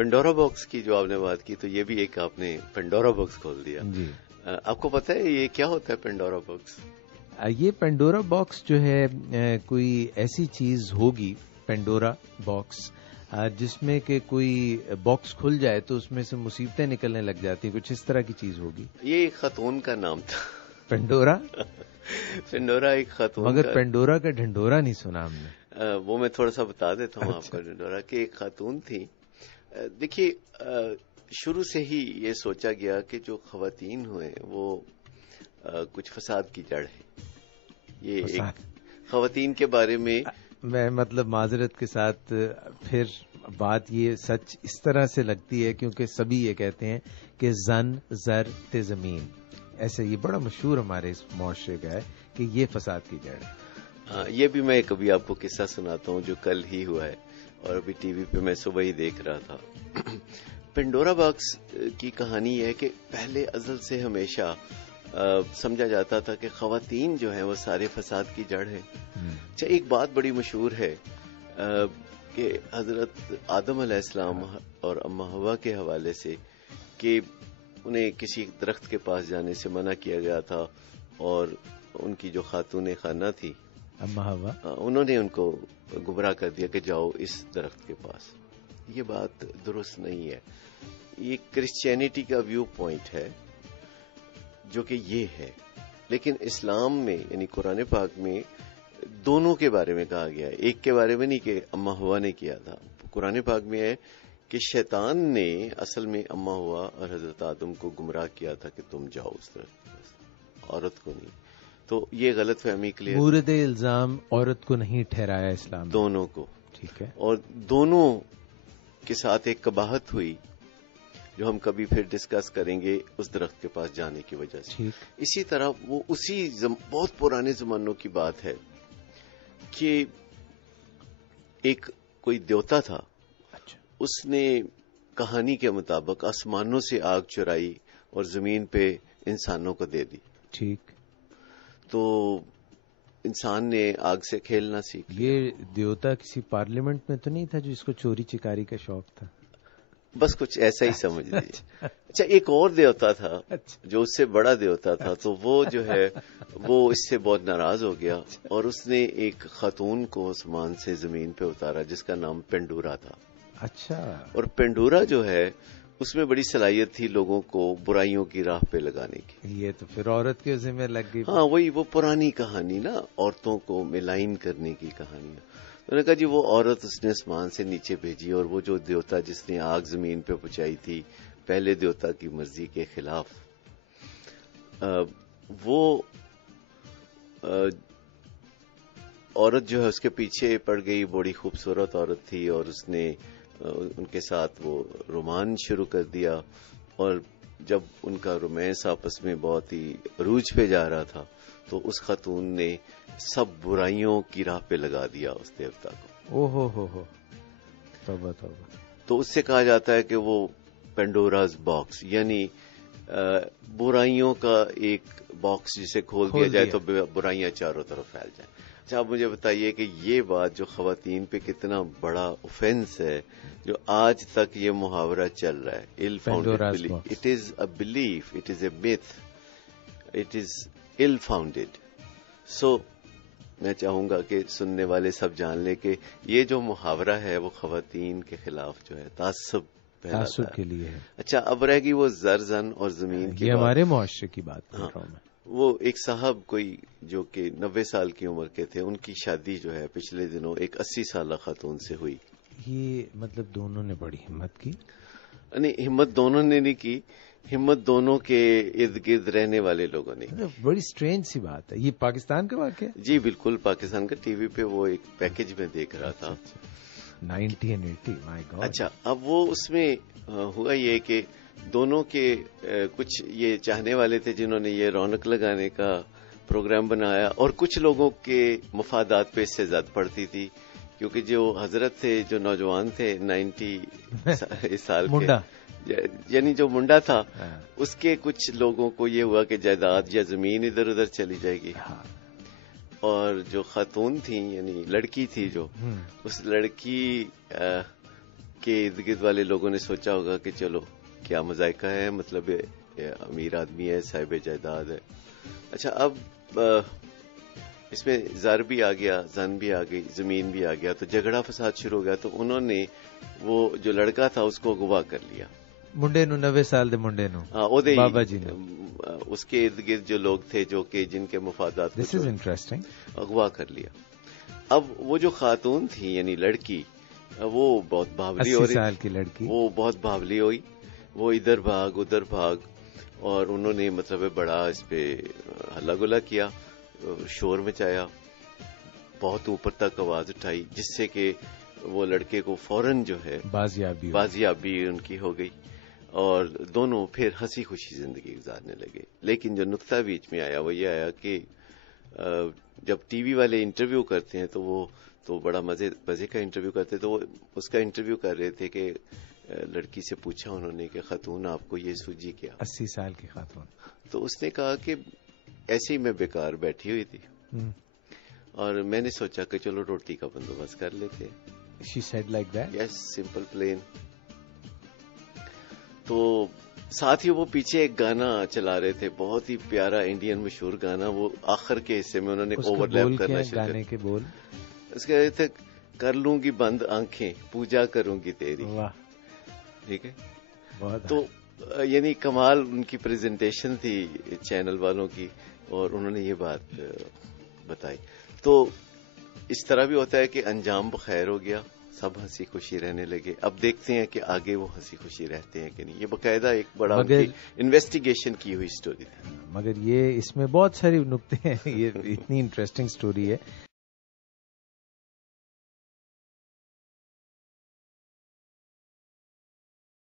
Pandora box کی جو آپ نے بات کی، تو یہ بھی ایک آپ نے پنڈورا باکس کھول دیا جی. آپ کو پتہ ہے یہ کیا ہوتا ہے پنڈورا باکس؟ یہ پنڈورا باکس جو ہے کوئی ایسی چیز ہوگی پنڈورا باکس جس میں کہ کوئی باکس کھل جائے تو اس میں سے مصیبتیں نکلنے لگ جاتی ہیں، کچھ اس طرح کی چیز ہوگی. یہ ایک خاتون کا نام تھا پنڈورا. پنڈورا ایک خاتون مگر پنڈورا کا ڈھنڈورا نہیں سنا ہم نے. وہ میں تھوڑا سا بتا دیتا ہوں آپ کو. ڈنڈورا کی ایک خاتون تھی. دیکھیے شروع سے ہی یہ سوچا گیا کہ جو خواتین ہوئے وہ کچھ فساد کی جڑ ہے. یہ ایک خواتین کے بارے میں مطلب معذرت کے ساتھ پھر بات یہ سچ اس طرح سے لگتی ہے کیونکہ سبھی یہ کہتے ہیں کہ زن زر تے زمین، ایسے یہ بڑا مشہور ہمارے اس معاشرے کا ہے کہ یہ فساد کی جڑ ہے. یہ بھی میں کبھی آپ کو قصہ سناتا ہوں جو کل ہی ہوا ہے اور ابھی ٹی وی پہ میں صبح ہی دیکھ رہا تھا. پنڈورا باکس کی کہانی یہ ہے کہ پہلے ازل سے ہمیشہ سمجھا جاتا تھا کہ خواتین جو ہیں وہ سارے فساد کی جڑ ہیں. اچھا ایک بات بڑی مشہور ہے کہ حضرت آدم علیہ السلام اور اما حوا کے حوالے سے کہ انہیں کسی درخت کے پاس جانے سے منع کیا گیا تھا اور ان کی جو خاتون خانہ تھی اما حوا، انہوں نے ان کو گمراہ کر دیا کہ جاؤ اس درخت کے پاس. یہ بات درست نہیں ہے. یہ کرسچینٹی کا ویو پوائنٹ ہے جو کہ یہ ہے، لیکن اسلام میں یعنی قرآن پاک میں دونوں کے بارے میں کہا گیا ہے. ایک کے بارے میں نہیں کہ اما ہوا نے کیا تھا. قرآن پاک میں ہے کہ شیطان نے اصل میں اما ہوا اور حضرت آدم کو گمراہ کیا تھا کہ تم جاؤ اس طرف، عورت کو نہیں. تو یہ غلط فہمی کے لیے مورد الزام عورت کو نہیں ٹھہرایا اسلام نے. دونوں کو. ٹھیک ہے. اور دونوں کے ساتھ ایک قباحت ہوئی جو ہم کبھی پھر ڈسکس کریں گے اس درخت کے پاس جانے کی وجہ سے. اسی طرح وہ اسی بہت پرانے زمانوں کی بات ہے کہ ایک کوئی دیوتا تھا. اس نے کہانی کے مطابق آسمانوں سے آگ چرائی اور زمین پہ انسانوں کو دے دی. ٹھیک. تو انسان نے آگ سے کھیلنا سیکھ لیا. یہ دیوتا کسی پارلیمنٹ میں تو نہیں تھا جو اس کو چوری چکاری کا شوق تھا؟ بس کچھ ایسا ہی سمجھ لیجیے. اچھا ایک اور دیوتا تھا جو اس سے بڑا دیوتا تھا، تو وہ جو ہے وہ اس سے بہت ناراض ہو گیا اور اس نے ایک خاتون کو آسمان سے زمین پہ اتارا جس کا نام پنڈورا تھا. اچھا. اور پنڈورا جو ہے اس میں بڑی صلاحیت تھی لوگوں کو برائیوں کی راہ پہ لگانے کی. یہ تو پھر عورت کے ذمہ لگ گئی. ہاں وہی وہ پرانی کہانی نا، عورتوں کو ملائن کرنے کی کہانی. انہوں نے کہا جی وہ عورت اس نے آسمان سے نیچے بھیجی اور وہ جو دیوتا جس نے آگ زمین پہ پہنچائی تھی پہلے دیوتا کی مرضی کے خلاف، وہ عورت جو ہے اس کے پیچھے پڑ گئی. بڑی خوبصورت عورت تھی اور اس نے ان کے ساتھ وہ رومان شروع کر دیا اور جب ان کا رومانس آپس میں بہت ہی عروج پہ جا رہا تھا تو اس خاتون نے سب برائیوں کی راہ پہ لگا دیا اس دیوتا کو. ہو توبہ توبہ. تو اس سے کہا جاتا ہے کہ وہ پینڈوراز باکس یعنی برائیوں کا ایک باکس جسے کھول دیا جائے تو برائیاں چاروں طرف پھیل جائیں. اچھا آپ مجھے بتائیے کہ یہ بات جو خواتین پہ کتنا بڑا اوفینس ہے جو آج تک یہ محاورہ چل رہا ہے. ill founded belief. It is a belief, it is a myth, it is ill founded. So میں چاہوں گا کہ سننے والے سب جان لیں کہ یہ جو محاورہ ہے وہ خواتین کے خلاف جو ہے تعصب کے لیے ہے. اچھا اب رہ گئی وہ زن اور زمین کی. یہ ہمارے معاشرے کی بات کر رہا ہوں میں. وہ ایک صاحب کوئی جو کہ 90 سال کی عمر کے تھے، ان کی شادی جو ہے پچھلے دنوں ایک 80 سالہ خاتون سے ہوئی. یہ مطلب دونوں نے بڑی ہمت کی. نہیں ہمت دونوں نے نہیں کی، ہمت دونوں کے ارد گرد رہنے والے لوگوں نے. بڑی سٹرینج سی بات ہے. یہ پاکستان کا واقعہ؟ جی بالکل پاکستان کا. ٹی وی پہ وہ ایک پیکج میں دیکھ رہا تھا. 1980 مائی گاڈ. اچھا اب وہ اس میں ہوا یہ کہ دونوں کے کچھ یہ چاہنے والے تھے جنہوں نے یہ رونق لگانے کا پروگرام بنایا اور کچھ لوگوں کے مفادات پہ اس سے زد پڑتی تھی کیونکہ جو حضرت تھے جو نوجوان تھے 90 سال کے یعنی جو منڈا تھا اس کے کچھ لوگوں کو یہ ہوا کہ جائیداد یا زمین ادھر ادھر چلی جائے گی اور جو خاتون تھی یعنی لڑکی تھی جو اس لڑکی کے ارد گرد والے لوگوں نے سوچا ہوگا کہ چلو کیا مذائقہ ہے, مطلب امیر آدمی ہے, صاحب جائیداد ہے. اچھا, اب اس میں زر بھی آ گیا, زن بھی آ گئی, زمین بھی آ گیا, تو جھگڑا فساد شروع ہو گیا. تو انہوں نے وہ جو لڑکا تھا اس کو اغوا کر لیا. منڈے نو 90 سال دے منڈے نو بابا جی نے اس کے ارد گرد جو لوگ تھے جو کہ جن کے مفادات دس از انٹرسٹنگ اغوا کر لیا. اب وہ جو خاتون تھی یعنی لڑکی, وہ بہت بھاولی ہو رہی, 80 سال کی لڑکی, وہ بہت بھاولی ہوئی, وہ ادھر بھاگ ادھر بھاگ, اور انہوں نے مطلب بڑا اس پہ ہلا گلا کیا, شور مچایا, بہت اوپر تک آواز اٹھائی, جس سے کہ وہ لڑکے کو فوراً جو ہے بازیابی ان کی ہو گئی, اور دونوں پھر ہنسی خوشی زندگی گزارنے لگے. لیکن جو نقطہ بیچ میں آیا وہ یہ آیا کہ جب ٹی وی والے انٹرویو کرتے ہیں تو وہ تو بڑا مزے کا انٹرویو کرتے, تو وہ اس کا انٹرویو کر رہے تھے کہ لڑکی سے پوچھا انہوں نے کہ خاتون آپ کو یہ سوجی کیا, 80 سال کی خاتون, تو اس نے کہا کہ ایسے ہی میں بیکار بیٹھی ہوئی تھی اور میں نے سوچا کہ چلو روٹی کا بندوبست کر لیتے. She said like that? Yes, simple plain. تو ساتھ ہی وہ پیچھے ایک گانا چلا رہے تھے, بہت ہی پیارا انڈین مشہور گانا, وہ آخر کے حصے میں انہوں نے اوور لیپ کرنا شروع گانے کے بول اس کے تھے, کر لوں گی بند آنکھیں پوجا کروں گی تیری. واہ, ٹھیک ہے, بہت تو یعنی کمال ان کی پریزنٹیشن تھی چینل والوں کی, اور انہوں نے یہ بات بتائی. تو اس طرح بھی ہوتا ہے کہ انجام بخیر ہو گیا, سب ہنسی خوشی رہنے لگے. اب دیکھتے ہیں کہ آگے وہ ہنسی خوشی رہتے ہیں کہ نہیں. یہ باقاعدہ ایک بڑا انویسٹیگیشن کی ہوئی سٹوری تھی. مگر یہ اس میں بہت ساری نکتے ہیں, یہ اتنی انٹرسٹنگ سٹوری ہے.